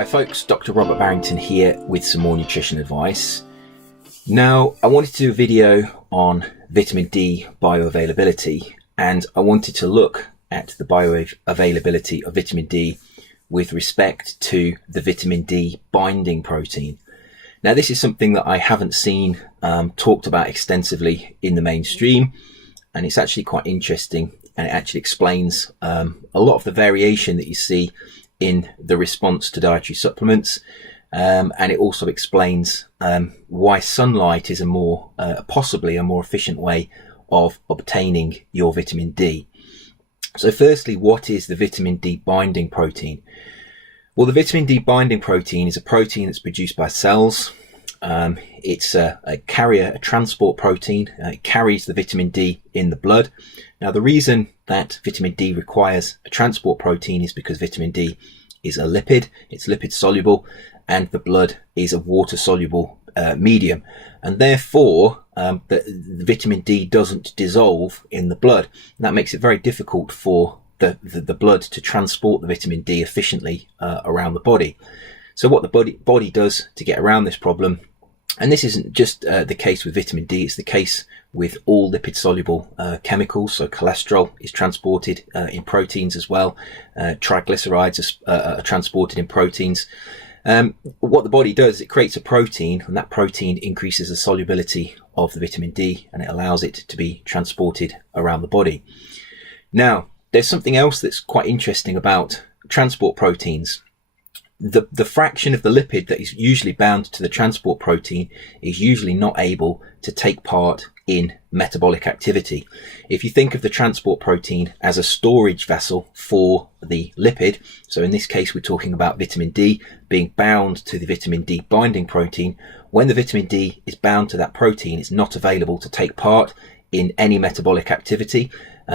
Hi folks, Dr. Robert Barrington here with some more nutrition advice. Now, I wanted to do a video on vitamin D bioavailability, and I wanted to look at the bioavailability of vitamin D with respect to the vitamin D binding protein. Now, this is something that I haven't seen talked about extensively in the mainstream, and it's actually quite interesting, and it actually explains a lot of the variation that you see in the response to dietary supplements, and it also explains why sunlight is possibly a more efficient way of obtaining your vitamin D. So firstly, what is the vitamin D binding protein? Well, the vitamin D binding protein is a protein that's produced by cells. It's a transport protein. It carries the vitamin D in the blood. Now, the reason that vitamin D requires a transport protein is because vitamin D is a lipid. It's lipid soluble, and the blood is a water soluble medium, and therefore the vitamin D doesn't dissolve in the blood. And that makes it very difficult for the blood to transport the vitamin D efficiently around the body. So what the body does to get around this problem, and this isn't just the case with vitamin D, it's the case with all lipid soluble chemicals. So cholesterol is transported in proteins as well. Triglycerides are transported in proteins. What the body does, it creates a protein, and that protein increases the solubility of the vitamin D, and it allows it to be transported around the body. Now, there's something else that's quite interesting about transport proteins. The fraction of the lipid that is usually bound to the transport protein is usually not able to take part in metabolic activity. If you think of the transport protein as a storage vessel for the lipid, so in this case we're talking about vitamin D being bound to the vitamin D binding protein. When the vitamin D is bound to that protein, it's not available to take part in any metabolic activity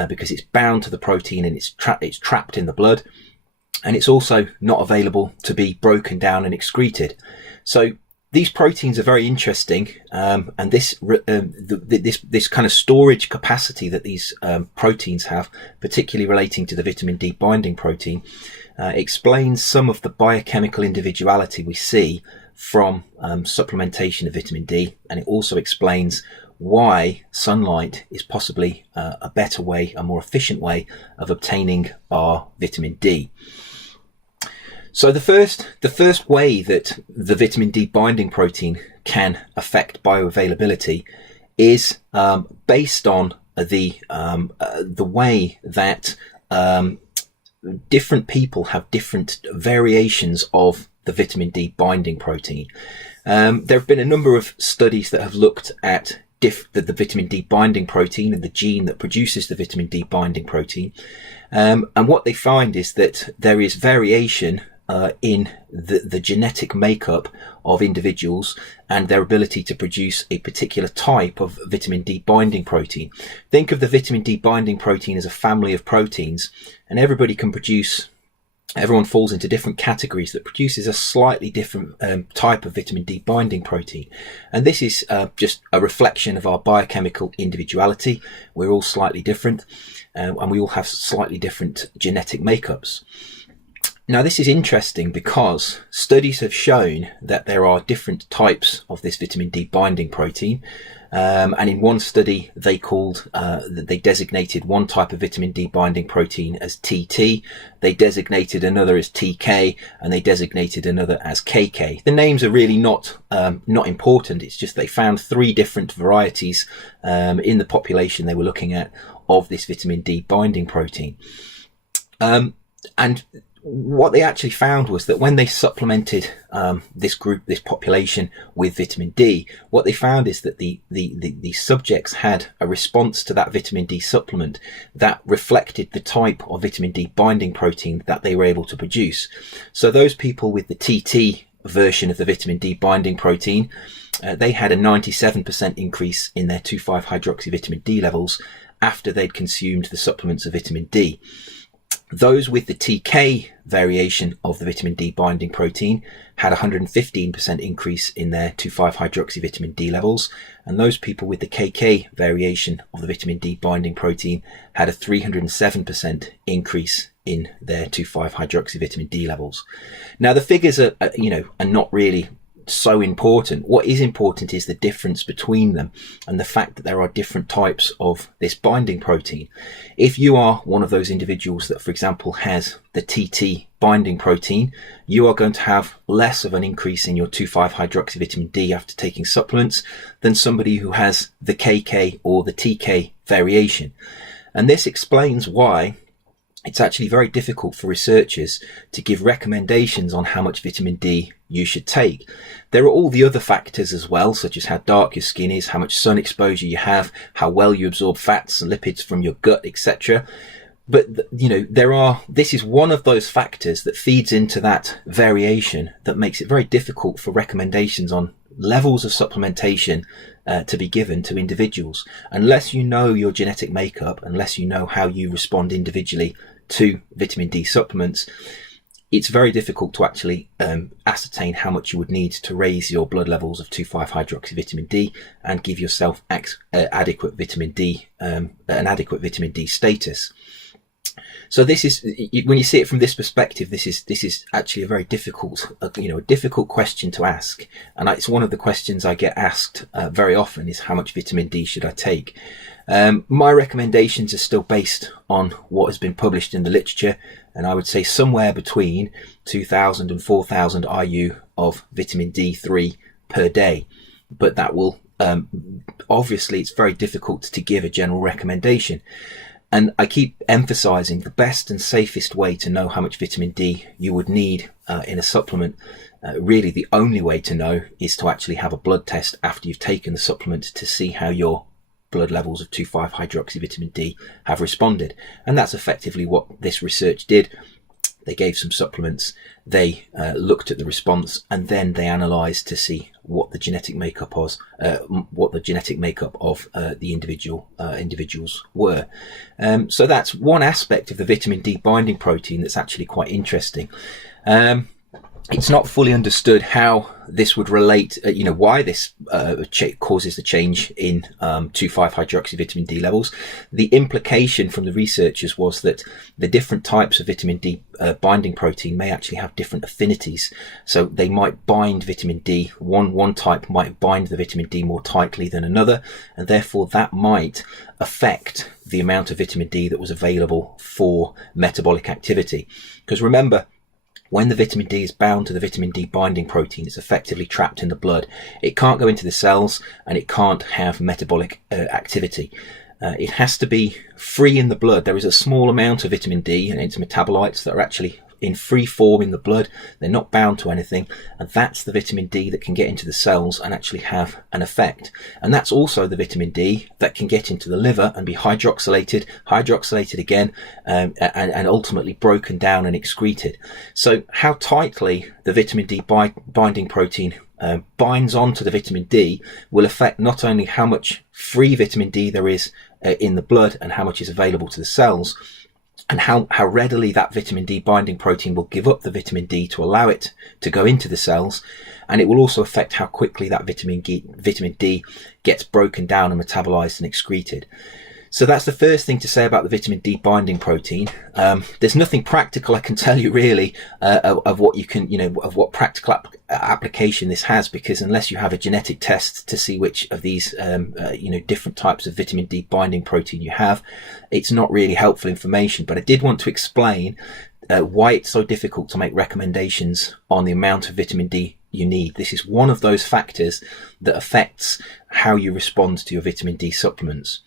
because it's bound to the protein and it's trapped in the blood. And it's also not available to be broken down and excreted. So these proteins are very interesting, and this kind of storage capacity that these proteins have, particularly relating to the vitamin D binding protein, explains some of the biochemical individuality we see from supplementation of vitamin D, and it also explains why sunlight is possibly a better way, a more efficient way of obtaining our vitamin D. So the first way that the vitamin D binding protein can affect bioavailability is based on the way that different people have different variations of the vitamin D binding protein. There have been a number of studies that have looked at the vitamin D binding protein and the gene that produces the vitamin D binding protein. And what they find is that there is variation in the genetic makeup of individuals and their ability to produce a particular type of vitamin D binding protein. Think of the vitamin D binding protein as a family of proteins, and everyone falls into different categories that produces a slightly different type of vitamin D binding protein. And this is just a reflection of our biochemical individuality. We're all slightly different, and we all have slightly different genetic makeups. Now, this is interesting because studies have shown that there are different types of this vitamin D binding protein. And in one study, they designated one type of vitamin D binding protein as TT. They designated another as TK, and they designated another as KK. The names are really not important. It's just they found three different varieties in the population they were looking at of this vitamin D binding protein. And what they actually found was that when they supplemented this population with vitamin D, what they found is that the subjects had a response to that vitamin D supplement that reflected the type of vitamin D binding protein that they were able to produce. So those people with the TT version of the vitamin D binding protein, they had a 97% increase in their 2,5-hydroxyvitamin D levels after they'd consumed the supplements of vitamin D. Those with the TK variation of the vitamin D binding protein had a 115% increase in their 2,5-hydroxyvitamin D levels, and those people with the KK variation of the vitamin D binding protein had a 307% increase in their 2,5-hydroxyvitamin D levels. Now, the figures are not really so important. What is important is the difference between them and the fact that there are different types of this binding protein. If you are one of those individuals that, for example, has the TT binding protein, you are going to have less of an increase in your 2,5-hydroxyvitamin D after taking supplements than somebody who has the KK or the TK variation. And this explains why it's actually very difficult for researchers to give recommendations on how much vitamin D you should take. There are all the other factors as well, such as how dark your skin is, how much sun exposure you have, how well you absorb fats and lipids from your gut, etc. But, this is one of those factors that feeds into that variation that makes it very difficult for recommendations on levels of supplementation to be given to individuals. Unless you know your genetic makeup, unless you know how you respond individually to vitamin D supplements, it's very difficult to actually ascertain how much you would need to raise your blood levels of 2,5-hydroxyvitamin D and give yourself adequate vitamin D, an adequate vitamin D status. So this is, when you see it from this perspective, this is actually a very difficult, a difficult question to ask. And it's one of the questions I get asked very often is, how much vitamin D should I take? My recommendations are still based on what has been published in the literature, and I would say somewhere between 2,000 and 4,000 IU of vitamin D3 per day. But that will, obviously it's very difficult to give a general recommendation. And I keep emphasizing the best and safest way to know how much vitamin D you would need in a supplement. Really the only way to know is to actually have a blood test after you've taken the supplement to see how your blood levels of 2,5-hydroxyvitamin D have responded. And that's effectively what this research did. They gave some supplements, they looked at the response, and then they analysed to see what the genetic makeup was, what the genetic makeup of the individuals were. So that's one aspect of the vitamin D binding protein that's actually quite interesting. It's not fully understood how this would relate, why this causes the change in 2,5-hydroxyvitamin D levels. The implication from the researchers was that the different types of vitamin D binding protein may actually have different affinities. So they might bind vitamin D. One type might bind the vitamin D more tightly than another, and therefore that might affect the amount of vitamin D that was available for metabolic activity. Because remember, when the vitamin D is bound to the vitamin D binding protein, it's effectively trapped in the blood. It can't go into the cells and it can't have metabolic activity. It has to be free in the blood. There is a small amount of vitamin D and its metabolites that are actually in free form in the blood. They're not bound to anything, and that's the vitamin D that can get into the cells and actually have an effect. And that's also the vitamin D that can get into the liver and be hydroxylated again, and ultimately broken down and excreted. So how tightly the vitamin D binding protein binds onto the vitamin D will affect not only how much free vitamin D there is in the blood and how much is available to the cells, and how readily that vitamin D binding protein will give up the vitamin D to allow it to go into the cells. And it will also affect how quickly that vitamin D gets broken down and metabolized and excreted. So that's the first thing to say about the vitamin D binding protein. There's nothing practical I can tell you really of what you can, of what practical application this has, because unless you have a genetic test to see which of these, different types of vitamin D binding protein you have, it's not really helpful information. But I did want to explain why it's so difficult to make recommendations on the amount of vitamin D you need. This is one of those factors that affects how you respond to your vitamin D supplements.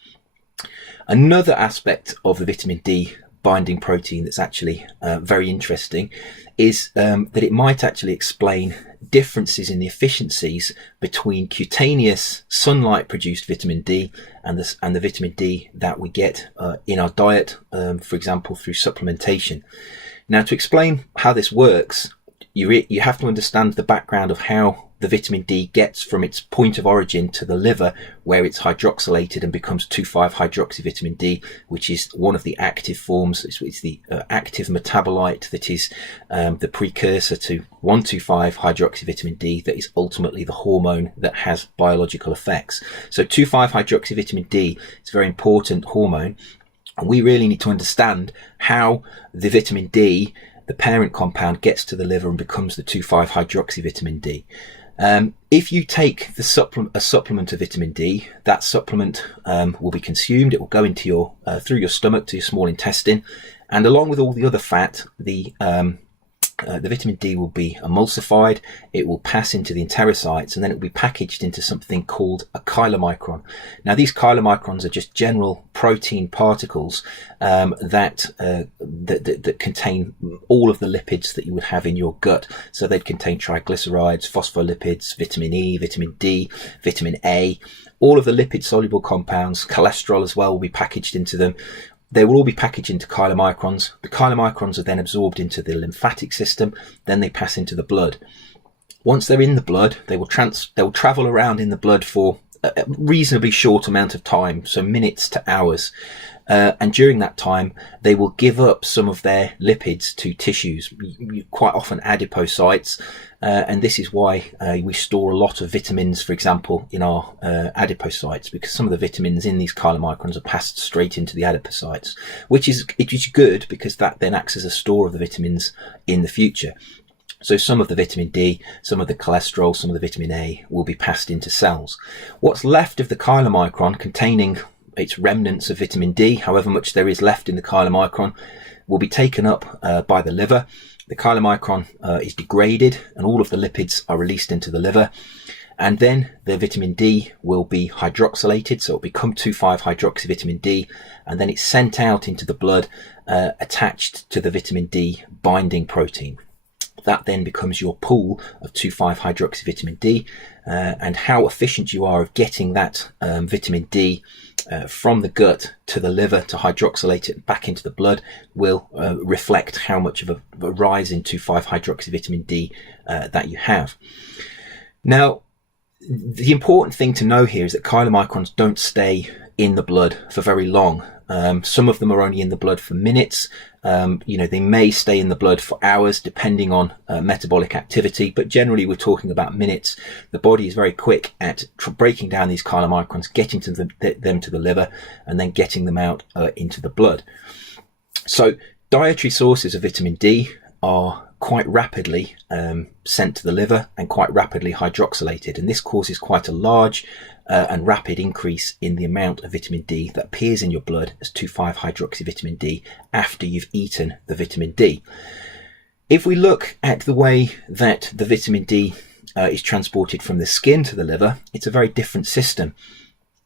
Another aspect of the vitamin D binding protein that's actually very interesting is that it might actually explain differences in the efficiencies between cutaneous sunlight produced vitamin D and the vitamin D that we get in our diet, for example through supplementation. Now, to explain how this works, you have to understand the background of how the vitamin D gets from its point of origin to the liver, where it's hydroxylated and becomes 2,5-hydroxyvitamin D, which is one of the active forms. It's the active metabolite that is the precursor to 1,2,5-hydroxyvitamin D, that is ultimately the hormone that has biological effects. So 2,5-hydroxyvitamin D is a very important hormone. And we really need to understand how the vitamin D, the parent compound, gets to the liver and becomes the 2,5-hydroxyvitamin D. If you take a supplement of vitamin D, that supplement will be consumed. It will go into your through your stomach to your small intestine, and along with all the other fat, the vitamin D will be emulsified. It will pass into the enterocytes, and then it will be packaged into something called a chylomicron. Now, these chylomicrons are just general protein particles that contain all of the lipids that you would have in your gut. So they'd contain triglycerides, phospholipids, vitamin E, vitamin D, vitamin A. All of the lipid-soluble compounds, cholesterol as well, will be packaged into them. They will all be packaged into chylomicrons. The chylomicrons are then absorbed into the lymphatic system. Then they pass into the blood. Once they're in the blood, they will travel around in the blood for a reasonably short amount of time, so minutes to hours. And during that time, they will give up some of their lipids to tissues, quite often adipocytes. And this is why we store a lot of vitamins, for example, in our adipocytes, because some of the vitamins in these chylomicrons are passed straight into the adipocytes, which is good because that then acts as a store of the vitamins in the future. So some of the vitamin D, some of the cholesterol, some of the vitamin A will be passed into cells. What's left of the chylomicron containing its remnants of vitamin D, however much there is left in the chylomicron, will be taken up by the liver. The chylomicron is degraded and all of the lipids are released into the liver. And then the vitamin D will be hydroxylated, so it'll become 2,5-hydroxyvitamin D, and then it's sent out into the blood attached to the vitamin D binding protein. That then becomes your pool of 2,5-hydroxyvitamin D, and how efficient you are of getting that vitamin D from the gut to the liver to hydroxylate it back into the blood will reflect how much of a rise in 2,5-hydroxyvitamin D that you have. Now, the important thing to know here is that chylomicrons don't stay in the blood for very long. Some of them are only in the blood for minutes. They may stay in the blood for hours depending on metabolic activity, but generally we're talking about minutes. The body is very quick at breaking down these chylomicrons, getting to them to the liver, and then getting them out into the blood. So dietary sources of vitamin D are quite rapidly sent to the liver and quite rapidly hydroxylated, and this causes quite a large and rapid increase in the amount of vitamin D that appears in your blood as 2,5-hydroxyvitamin D after you've eaten the vitamin D. If we look at the way that the vitamin D is transported from the skin to the liver, it's a very different system.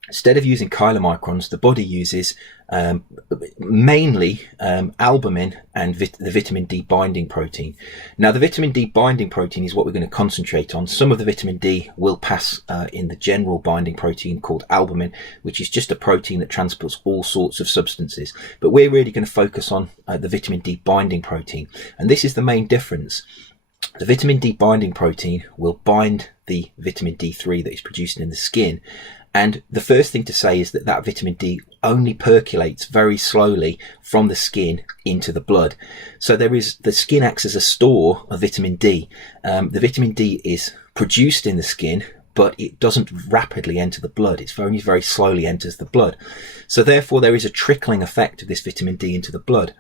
Instead of using chylomicrons, the body uses mainly albumin and the vitamin D binding protein. Now, the vitamin D binding protein is what we're going to concentrate on. Some of the vitamin D will pass in the general binding protein called albumin, which is just a protein that transports all sorts of substances. But we're really going to focus on the vitamin D binding protein. And this is the main difference. The vitamin D binding protein will bind the vitamin D3 that is produced in the skin. And the first thing to say is that that vitamin D only percolates very slowly from the skin into the blood. So the skin acts as a store of vitamin D. The vitamin D is produced in the skin, but it doesn't rapidly enter the blood. It's only very slowly enters the blood. So therefore there is a trickling effect of this vitamin D into the blood.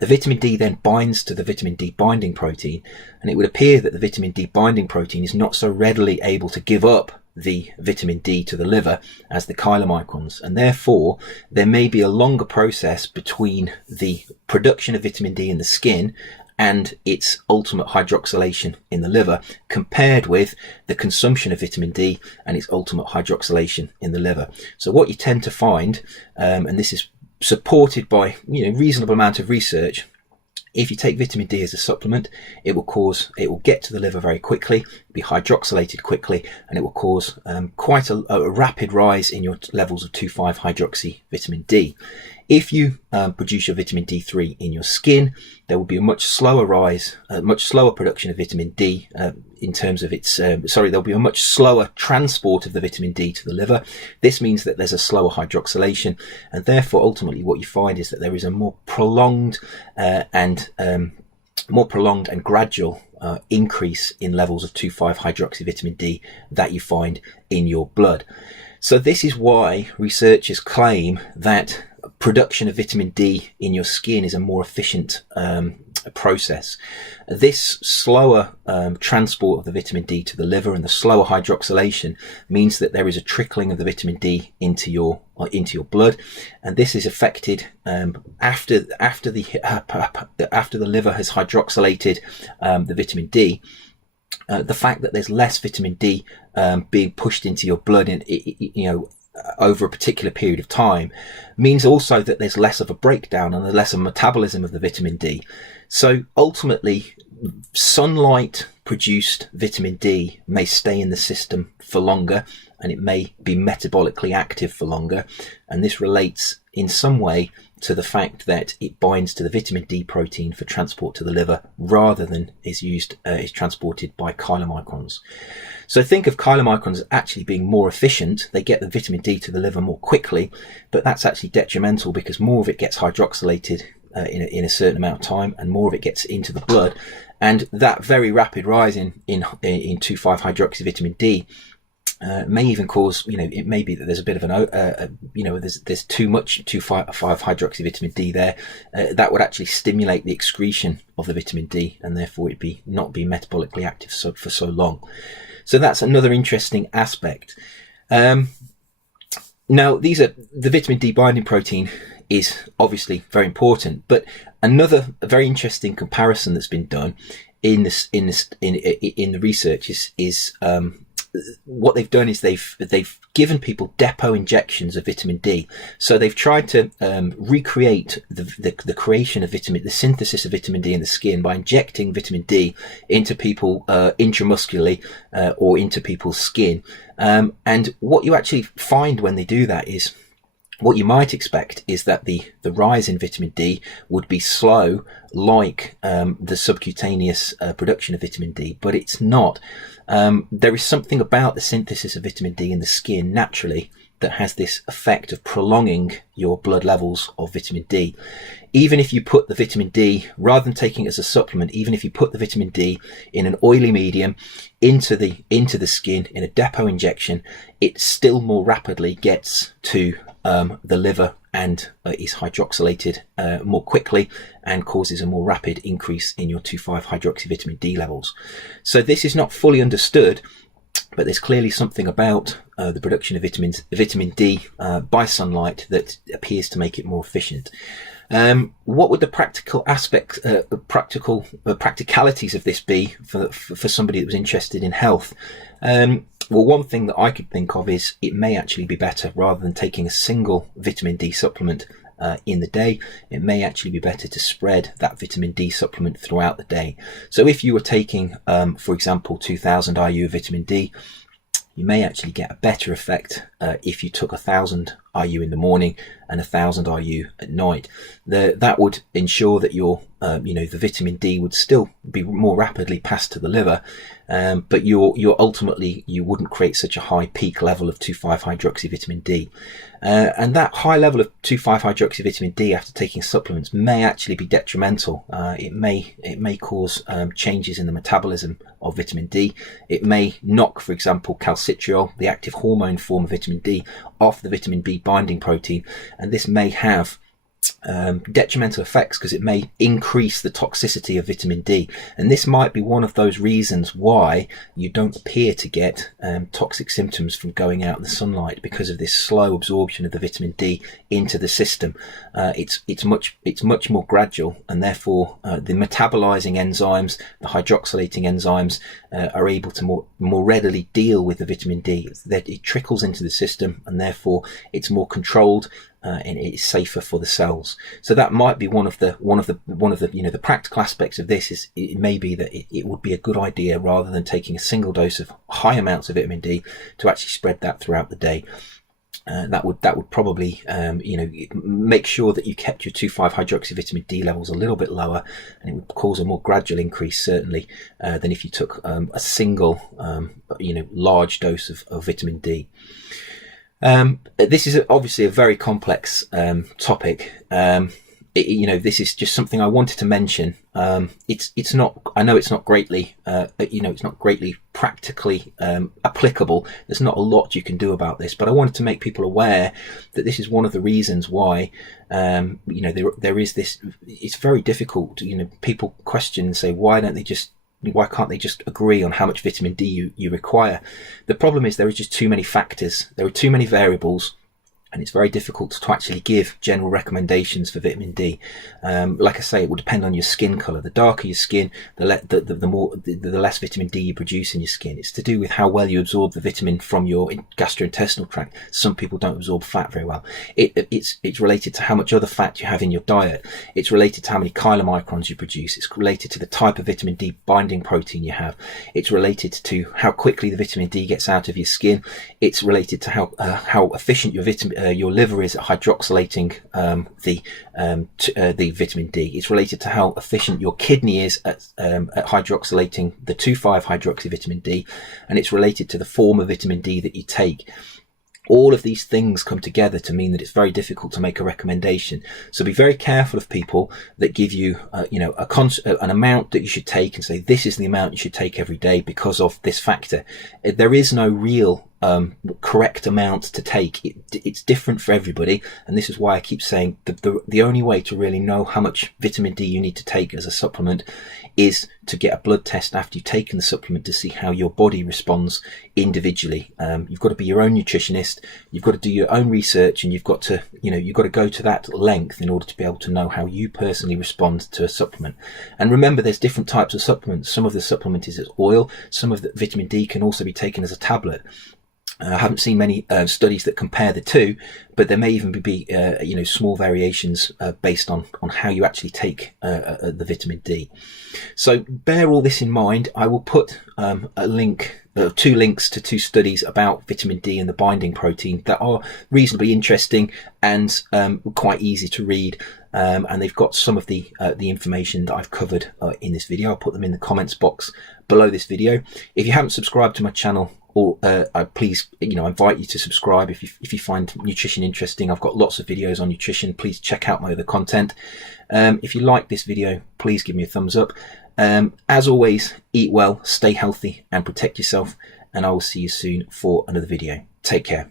The vitamin D then binds to the vitamin D binding protein, and it would appear that the vitamin D binding protein is not so readily able to give up the vitamin D to the liver as the chylomicrons, and therefore there may be a longer process between the production of vitamin D in the skin and its ultimate hydroxylation in the liver compared with the consumption of vitamin D and its ultimate hydroxylation in the liver. So what you tend to find, and this is supported by reasonable amount of research, if you take vitamin D as a supplement, it will get to the liver very quickly, be hydroxylated quickly, and it will cause quite a rapid rise in your levels of 2,5-hydroxyvitamin D. If you produce your vitamin D3 in your skin, there will be a much slower rise, much slower production of vitamin D in terms of its, there'll be a much slower transport of the vitamin D to the liver. This means that there's a slower hydroxylation, and therefore ultimately what you find is that there is a more prolonged and gradual increase in levels of 2,5-hydroxyvitamin D that you find in your blood. So this is why researchers claim that production of vitamin D in your skin is a more efficient process. This slower transport of the vitamin D to the liver and the slower hydroxylation means that there is a trickling of the vitamin D into your blood, and this is affected after the liver has hydroxylated the vitamin D. The fact that there's less vitamin D being pushed into your blood over a particular period of time means also that there's less of a breakdown and less of a metabolism of the vitamin D. So ultimately, sunlight produced vitamin D may stay in the system for longer, and it may be metabolically active for longer, and this relates in some way to the fact that it binds to the vitamin D protein for transport to the liver rather than is transported by chylomicrons. So think of chylomicrons actually being more efficient. They get the vitamin D to the liver more quickly, but that's actually detrimental because more of it gets hydroxylated in a certain amount of time, and more of it gets into the blood. And that very rapid rise in 2,5-hydroxyvitamin D may even cause, it may be that there's a bit of there's too much 2,5-hydroxyvitamin D there. That would actually stimulate the excretion of the vitamin D, and therefore it not be metabolically active for so long. So that's another interesting aspect. Now, the vitamin D binding protein is obviously very important, but another very interesting comparison that's been done in the research is what they've done is they've given people depot injections of vitamin D. So they've tried to recreate the creation of the synthesis of vitamin D in the skin by injecting vitamin D into people intramuscularly or into people's skin. And what you actually find when they do that is, what you might expect is that the rise in vitamin D would be slow, like the subcutaneous production of vitamin D, but it's not. There is something about the synthesis of vitamin D in the skin naturally that has this effect of prolonging your blood levels of vitamin D. Even if you put the vitamin D, rather than taking it as a supplement, even if you put the vitamin D in an oily medium into the skin in a depot injection, it still more rapidly gets to the liver and is hydroxylated more quickly and causes a more rapid increase in your 2,5-hydroxyvitamin D levels. So this is not fully understood, but there's clearly something about the production of vitamin D by sunlight that appears to make it more efficient. What would the practicalities of this be for somebody that was interested in health? Well, one thing that I could think of is it may actually be better, rather than taking a single vitamin D supplement in the day, it may actually be better to spread that vitamin D supplement throughout the day. So if you were taking, for example, 2,000 IU of vitamin D, you may actually get a better effect if you took 1,000 IU in the morning and 1,000 IU at night. That would ensure that your the vitamin D would still be more rapidly passed to the liver, but you're ultimately, you wouldn't create such a high peak level of 2,5-hydroxyvitamin D. And that high level of 2,5-hydroxyvitamin D after taking supplements may actually be detrimental. It may cause changes in the metabolism of vitamin D. It may knock, for example, calcitriol, the active hormone form of vitamin D, off the vitamin B binding protein, and this may have detrimental effects because it may increase the toxicity of vitamin D, and this might be one of those reasons why you don't appear to get toxic symptoms from going out in the sunlight, because of this slow absorption of the vitamin D into the system. It's much more gradual, and therefore the metabolizing enzymes, the hydroxylating enzymes, are able to more readily deal with the vitamin D. It trickles into the system, and therefore it's more controlled. And it is safer for the cells. So that might be one of the the practical aspects of this. Is it may be that it would be a good idea, rather than taking a single dose of high amounts of vitamin D, to actually spread that throughout the day. That would probably make sure that you kept your 2,5-hydroxyvitamin D levels a little bit lower, and it would cause a more gradual increase certainly than if you took a single large dose of vitamin D. This is obviously a very complex topic, this is just something I wanted to mention. It's not, I know it's not greatly, it's not greatly practically applicable. There's not a lot you can do about this, but I wanted to make people aware that this is one of the reasons why, there is this. It's very difficult. People question and say, why can't they just agree on how much vitamin D you require? The problem is there are just too many factors. There are too many variables, and it's very difficult to actually give general recommendations for vitamin D. Like I say, it will depend on your skin color. The darker your skin, the less vitamin D you produce in your skin. It's to do with how well you absorb the vitamin from your gastrointestinal tract. Some people don't absorb fat very well. It's related to how much other fat you have in your diet. It's related to how many chylomicrons you produce. It's related to the type of vitamin D binding protein you have. It's related to how quickly the vitamin D gets out of your skin. It's related to how efficient your liver is at hydroxylating the vitamin D. It's related to how efficient your kidney is at hydroxylating the 2,5-hydroxy vitamin D, and it's related to the form of vitamin D that you take. All of these things come together to mean that it's very difficult to make a recommendation. So be very careful of people that give you, an amount that you should take and say, this is the amount you should take every day because of this factor. There is no real correct amount to take. It's different for everybody, and this is why I keep saying the only way to really know how much vitamin D you need to take as a supplement is to get a blood test after you've taken the supplement to see how your body responds individually. You've got to be your own nutritionist, you've got to do your own research, and you've got to go to that length in order to be able to know how you personally respond to a supplement. And remember, there's different types of supplements. Some of the supplement is as oil, some of the vitamin D can also be taken as a tablet. I haven't seen many studies that compare the two, but there may even be small variations based on how you actually take the vitamin D. So bear all this in mind. I will put a link, two links to two studies about vitamin D and the binding protein that are reasonably interesting and quite easy to read. And they've got some of the information that I've covered in this video. I'll put them in the comments box below this video. If you haven't subscribed to my channel, or please, I invite you to subscribe if you find nutrition interesting. I've got lots of videos on nutrition. Please check out my other content. If you like this video, please give me a thumbs up. As always, eat well, stay healthy, and protect yourself. And I will see you soon for another video. Take care.